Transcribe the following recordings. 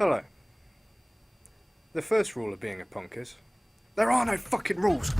Hello. The first rule of being a punk is, there are no fucking rules.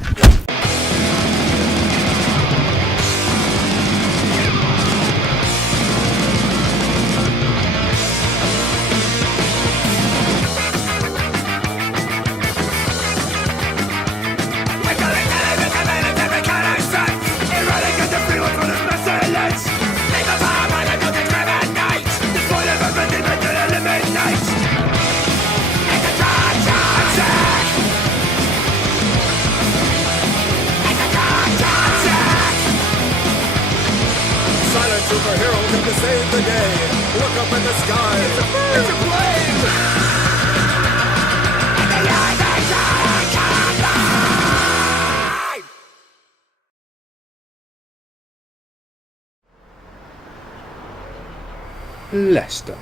Superhero come to save the day. Look up in the sky. It's a flame. Leicester.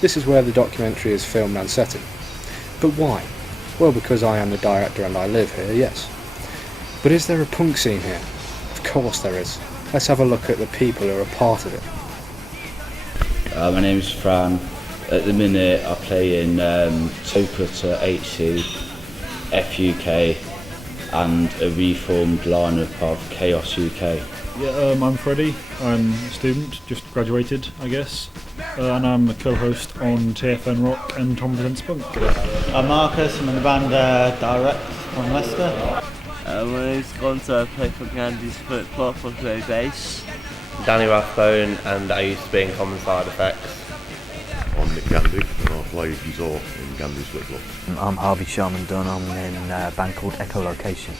This is where the documentary is filmed and set in. But why? Well, because I am the director and I live here, yes. But is there a punk scene here? Of course there is. Let's have a look at the people who are a part of it. My name's Fran. At the minute I play in Topata HC, FUK and a reformed lineup of Chaos UK. Yeah, I'm Freddie. I'm a student, just graduated I guess, and I'm a co-host on TFN Rock and Tom Presents Punk. I'm Marcus, I'm in the band Direct from Leicester. My name's Gonzo, I play for Gandhi's Flip Flop, I play bass. Danny Rathbone, and I used to be in Common Side Effects. I'm Nick Gandy and I play guitar in Gandy's Flip Flop. I'm Harvey Sharman Dunn, I'm in a band called Echolocation.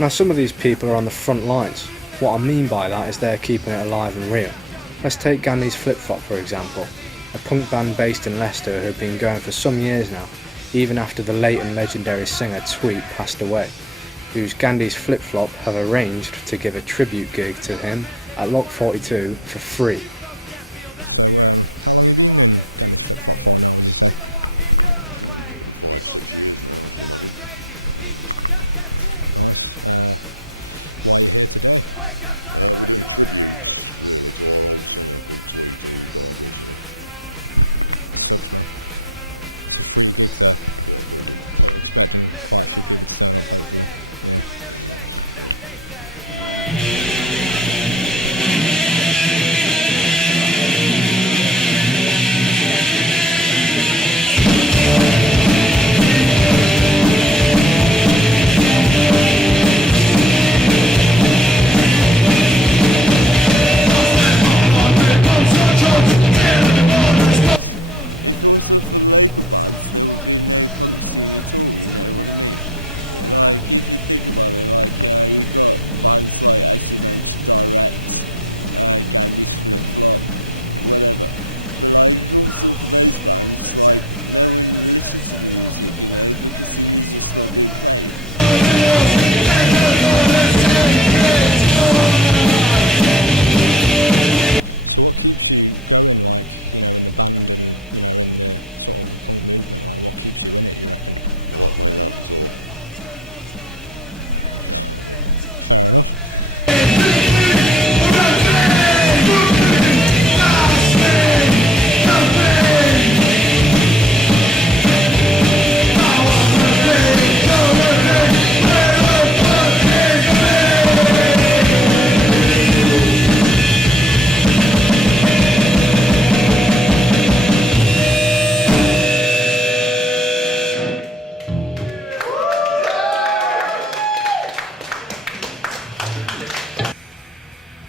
Now some of these people are on the front lines. What I mean by that is they're keeping it alive and real. Let's take Gandy's Flip Flop for example, a punk band based in Leicester who have been going for some years now, even after the late and legendary singer Tweet passed away, whose Gandy's Flip Flop have arranged to give a tribute gig to him at Lock 42 for free. So how long have you been in Gandy's Flip Flop for now, would you say? Probably 5-6 years now, I should imagine. Nice. Why are you here today? We're doing a tribute really to our old singer called Tweet who died recently. That sucks, man. It's a free gig though. Yeah, free gig. So we're expecting quite a few people to turn up hopefully. Yeah. Yeah. If it wasn't for the local bands, there would be no punk scene at all, you know what I mean? Like, if you think about it, like, you've got bands like, as you mentioned, Direct, Gandy's Flip Flop, whatever. But like, if it wasn't for those bands, like, no one listened to the music, you know, because the music's not being played. So what keeps you going, like, you know, in the band and, you know, in the sort of the punk movement, like what keeps you in it, you reckon? I like playing loud guitar. Fair enough.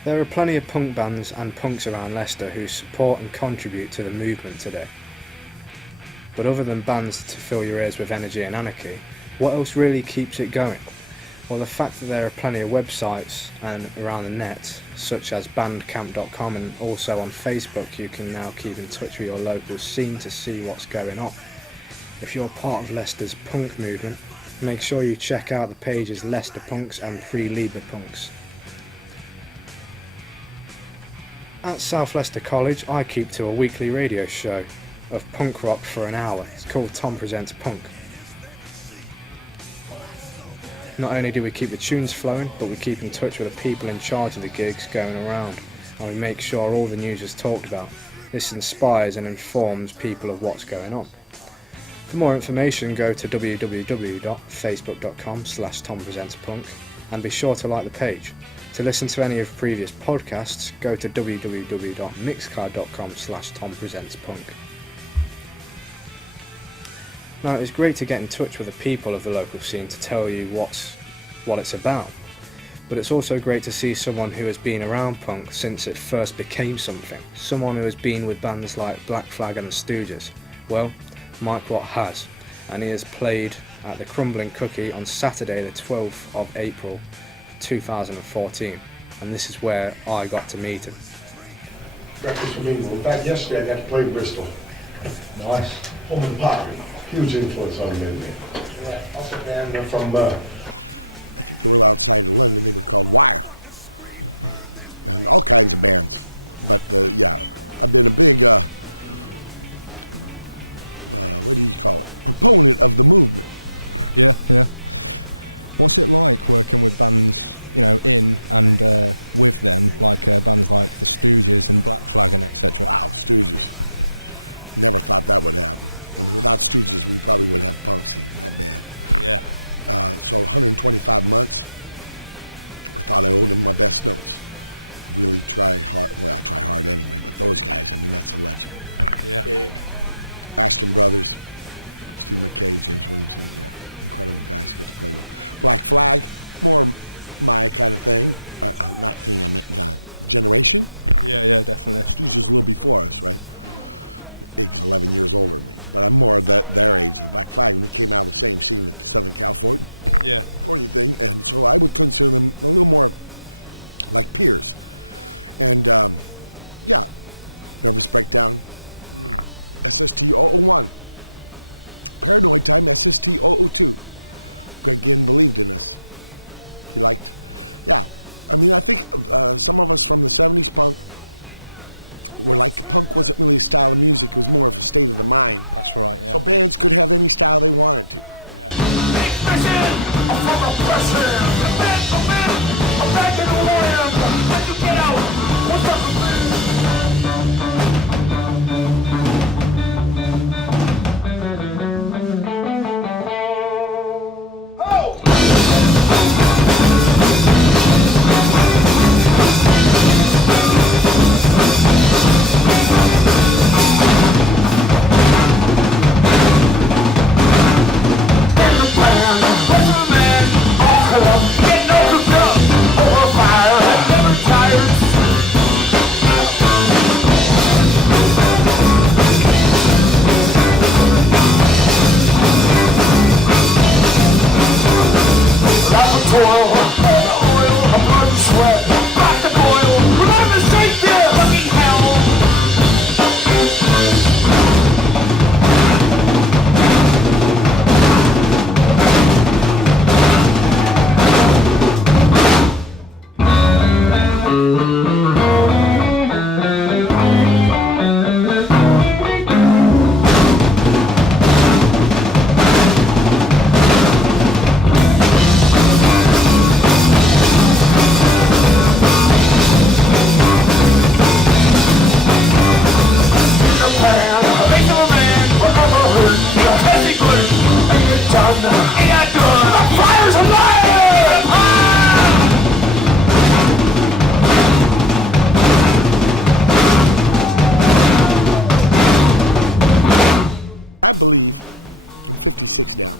There are plenty of punk bands and punks around Leicester who support and contribute to the movement today. But other than bands to fill your ears with energy and anarchy, what else really keeps it going? Well, the fact that there are plenty of websites and around the net, such as bandcamp.com, and also on Facebook you can now keep in touch with your local scene to see what's going on. If you're part of Leicester's punk movement, make sure you check out the pages Leicester Punks and Free Libre Punks. At South Leicester College, I keep to a weekly radio show of punk rock for an hour. It's called Tom Presents Punk. Not only do we keep the tunes flowing, but we keep in touch with the people in charge of the gigs going around, and we make sure all the news is talked about. This inspires and informs people of what's going on. For more information, go to www.facebook.com/TomPresentsPunk and be sure to like the page. To listen to any of previous podcasts, go to www.mixcloud.com/TomPresentsPunk. Now, it's great to get in touch with the people of the local scene to tell you what it's about, but it's also great to see someone who has been around punk since it first became something, someone who has been with bands like Black Flag and the Stooges. Well, Mike Watt has, and he has played at the Crumbling Cookie on Saturday the 12th of April 2014, and this is where I got to meet him. Breakfast for me. In fact, yesterday I got to play in Bristol. Nice. Home and pop. Huge influence on me. Yeah, also a band from, I think they were outside of London. They were called Wire. And all kinds of bands. But, yeah, I've been a big, what do you call it? Proponent of the movement. Yeah. What's it like working with bands, in and with them, like bands like the Stooges and Black Flag and etc.? Wow, Stooges. Never thought that would happen. I mean, without Stooges, we probably wouldn't have punk scene, that band. Yeah. So 125 months, I thought I owed them my best notes. Really try hard. Well, I try hard anyway, but those guys, I mean, that's a legend. Yeah. Big. Ashton Brothers, Steve McKay, James Williamson, yeah, incredible guys to get to play with. Black Flag, more my kind of thing. Not thing, I meant generation. Yeah, definitely. Stooges a little before us, right? Ig's 11 years older than me, but I'm more their age, the Black Flag, and we came out of the same scene, the Southern California thing, and so I would consider them a little more like peers. And yeah, Nervous Breakdown, SST 001, Paranoid Time, SST 002. Greg Ginn believed in us. He liked, yeah. I mean, I think some of us from the 70s punk were like, punk wasn't really a style of music, it was more of a state of the mind. That's right, yeah. So bands could have any style they wanted to. I believe, I'm 56 now,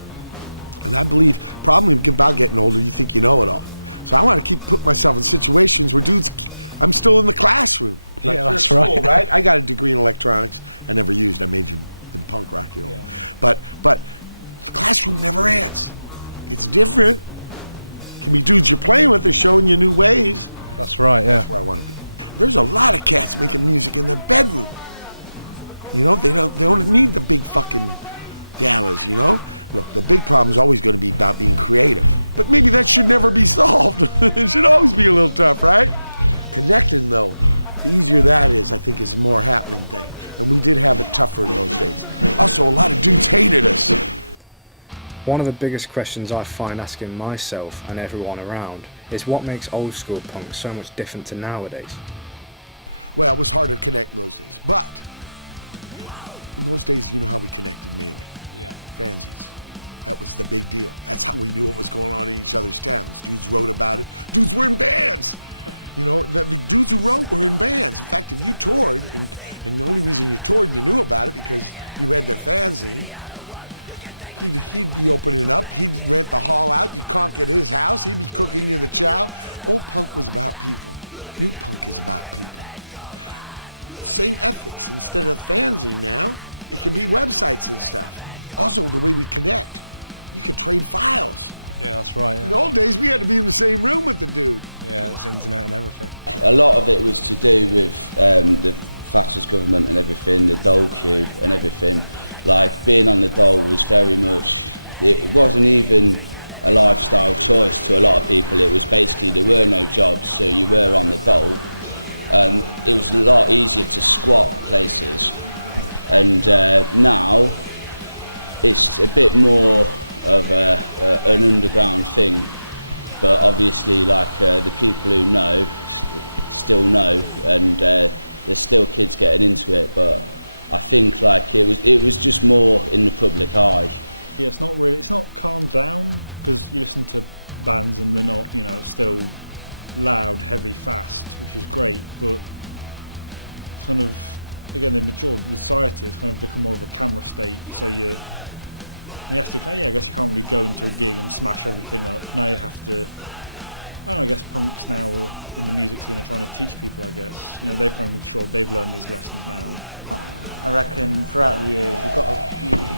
and I believe, probably about getting older, you think you know it all. So I want to keep putting myself in situations where dudes, I'm still in the classroom. Like that's school, right. I got a degree in electronics. I never used. I majored in punk rock, Yeah. But the classroom never ends. It's different. It can be dudes you're playing with. They're showing you new ways. That's right. Yeah. That's where I want to be. There's a lot of cats making music in their bedroom. You know, they don't need the big fucking Dallas, you know? Look, the big problem is always going to be about being creative. But maybe that should never be solved. It should always be a little tough, right? Connecting, though, the easier that is, I think, is a more happening thing. And we did have it tougher in those days. Also, a lot of dudes hated us. One of the biggest questions I find asking myself and everyone around is what makes old school punk so much different to nowadays. Well, it was harder to connect in those days. But in those days, you know how we connected mainly? Yeah. Fanzines. That was the big deal. That's how we knew what was going on in each other's towns. Dudes wrote about it. Dudes were in bands. You know, the dudes who wrote were in bands. In fact, if you toured, and the only reason you toured, you knew about it because you read their fanzine, he'd be opening up. He'd rent the hall out. You'd conk at his house. He'd be cooking you the chow. Old punk was about people. New punk is about people. Same ethics. Instead of fanzine now, it can be websites and stuff. Also, the way we connect. You could trade files. Yeah, that's right. Yeah. In the old days, we had to be in the same room with the dude. Yeah, it's internet and everything. A lot of it was to do with the Thatcher's government and everything, the dole queue and everything. Like, being on the dole was very much, it wasn't even a lifestyle choice to a lot of people. It was basically, there were no jobs, so you were on the dole. And it was a lot easier to squat places. And now, it's a bit more of an underground thing, but obviously, like, the people who know still know, and there's still kids getting into it. But I think, like, it was just more in the public eye. Yeah, it's not calmed down, because you listen to bands and they're not, you know, still loud, heavy, fast, which is great, but it's kind of, again, they matured with society. It's kind of become more of a camera state, so you have to, I guess you can't really go into a gig and smash everything up. Now you have to, I don't know, I guess punks now are in the music scene are trying to teach people, I guess. You know, they've kind of matured, they've learned these lessons now. I reckon throughout the years,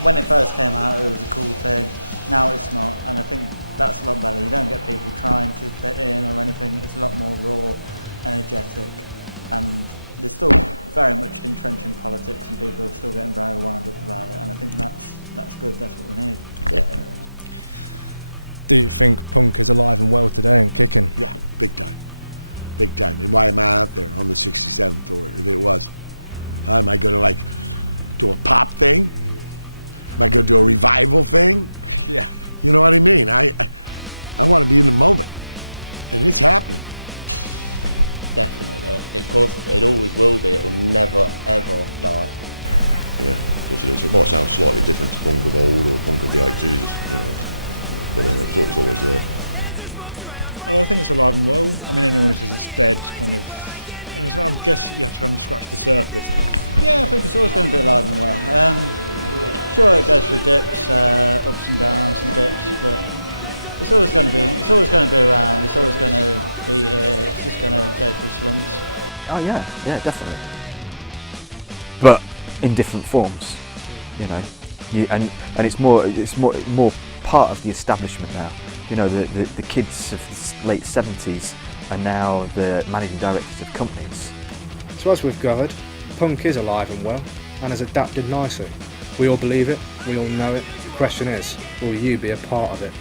when it first came out, it was a cool thing. Now it's not, and I think that's a lot better. You don't get people trying to fit in or anything. It's a lot more raw, energetic, and there's still very much entrenched in politics, and people are still getting very wound up about it. And I think that's good. That's what we need. Yeah. Do you think punk is alive and well today and kicking? Yeah, big time. Big time. And why am I out there on the 67th tour? If it was. Am I going to, like, do a pop thing? Am I going to do a revival thing? Yeah. You know what I mean? I want to be in the moment. And it's happening. Definitely. Of course, it always will be. It will never, ever die. Yeah, of course it is. It might sound slightly different to punk of old or punk of the 80s, you know, but it's always there. Oh, I think it's alive and well. I mean, anyone who says it's dead kind of, I guess you have to kind of scratch the surface. Yeah, I think it's always going to be alive and well. Sure, it goes through dips, ups and downs and dips, but it's always going to be around. It's always going to be here. It's just going to go through slumps. Oh yeah, definitely. But in different forms, you know, and it's more part of the establishment now. You know, the kids of the late 70s are now the managing directors of companies. So as we've gathered, punk is alive and well, and has adapted nicely. We all believe it, we all know it. The question is, will you be a part of it?